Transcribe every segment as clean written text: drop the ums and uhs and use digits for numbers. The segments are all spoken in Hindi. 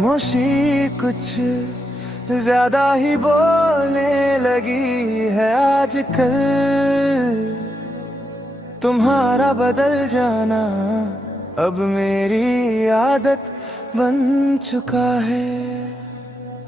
खामोशी कुछ ज्यादा ही बोलने लगी है आजकल। तुम्हारा बदल जाना अब मेरी आदत बन चुका है।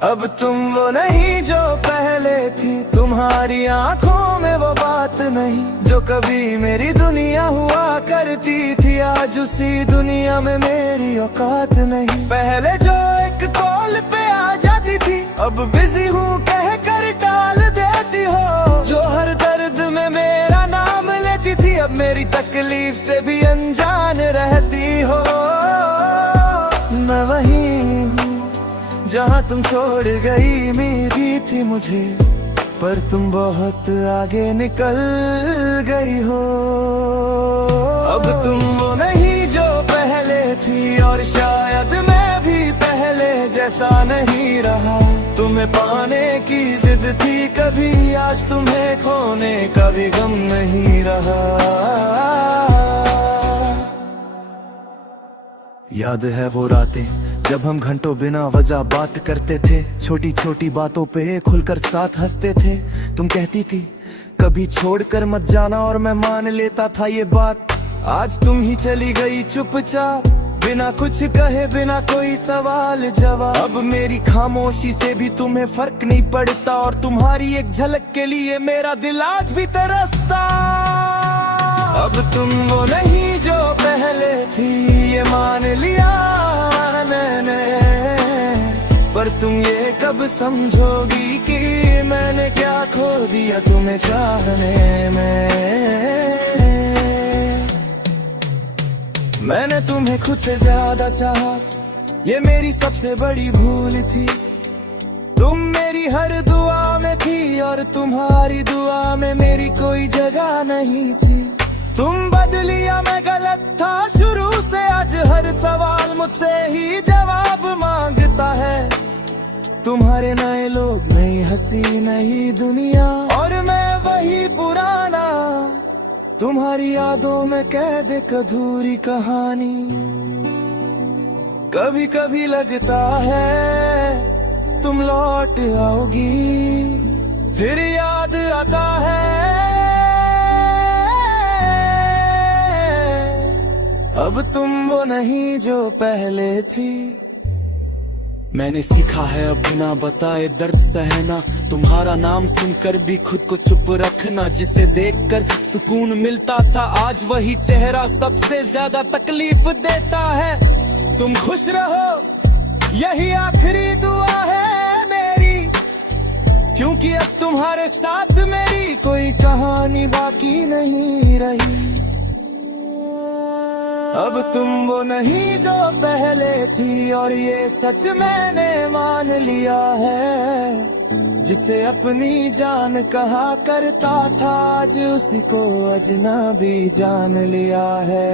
अब तुम वो नहीं जो पहले थी, तुम्हारी आंखों में वो बात नहीं जो कभी मेरी दुनिया हुआ करती थी। आज उसी दुनिया में मेरी औकात नहीं। पहले जो एक कॉल पे आ जाती थी, अब बिजी हूँ कह कर टाल देती हो। जो हर दर्द में मेरा नाम लेती थी, अब मेरी तकलीफ से भी अनजान रहती हो। मैं वही हूँ जहाँ तुम छोड़ गई मेरी थी मुझे, पर तुम बहुत आगे निकल गई हो। अब तुम वो नहीं जो पहले थी, और शायद मैं भी पहले जैसा नहीं रहा। तुम्हें पाने की जिद थी कभी, आज तुम्हें खोने का भी गम नहीं रहा। याद है वो रातें जब हम घंटों बिना वजह बात करते थे, छोटी छोटी बातों पे खुलकर साथ हंसते थे। तुम कहती थी कभी छोड़कर मत जाना, और मैं मान लेता था ये बात। आज तुम ही चली गई चुपचाप, बिना कुछ कहे, बिना कोई सवाल जवाब। अब मेरी खामोशी से भी तुम्हें फर्क नहीं पड़ता, और तुम्हारी एक झलक के लिए मेरा दिल आज भी तरसता। अब तुम वो नहीं जो पहले थी, ये मान लिया मैंने, पर तुम ये कब समझोगी कि मैंने क्या खो दिया तुम्हें चाहने में। मैंने तुम्हें खुद से ज्यादा चाहा, ये मेरी सबसे बड़ी भूल थी। तुम मेरी हर दुआ में थी, और तुम्हारी दुआ में मेरी कोई जगह नहीं थी। तुम बदली या मैं गलत था शुरू से, आज हर सवाल मुझसे ही जवाब मांगता है। तुम्हारे नए लोग, नई हंसी, नई दुनिया, और मैं वही पुराना, तुम्हारी यादों में कैद एक अधूरी कहानी। कभी कभी लगता है तुम लौट आओगी, फिर याद आता है अब तुम वो नहीं जो पहले थी। मैंने सीखा है अब बिना बताए दर्द सहना, तुम्हारा नाम सुनकर भी खुद को चुप रखना। जिसे देखकर सुकून मिलता था, आज वही चेहरा सबसे ज्यादा तकलीफ देता है। तुम खुश रहो यही आखिरी दुआ है मेरी, क्योंकि अब तुम्हारे साथ मेरी कोई कहानी बाकी नहीं रही। अब तुम वो नहीं जो पहले थी, और ये सच मैंने मान लिया है। जिसे अपनी जान कहा करता था, आज उसी को अजनबी जान लिया है।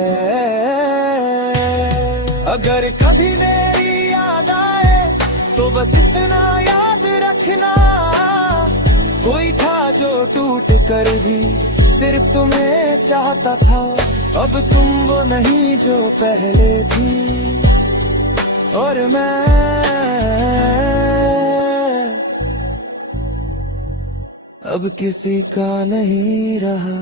अगर कभी मेरी याद आए तो बस इतना याद रखना, कोई था जो टूट कर भी सिर्फ तुम्हें चाहता था। अब तुम वो नहीं जो पहले थी, और मैं अब किसी का नहीं रहा।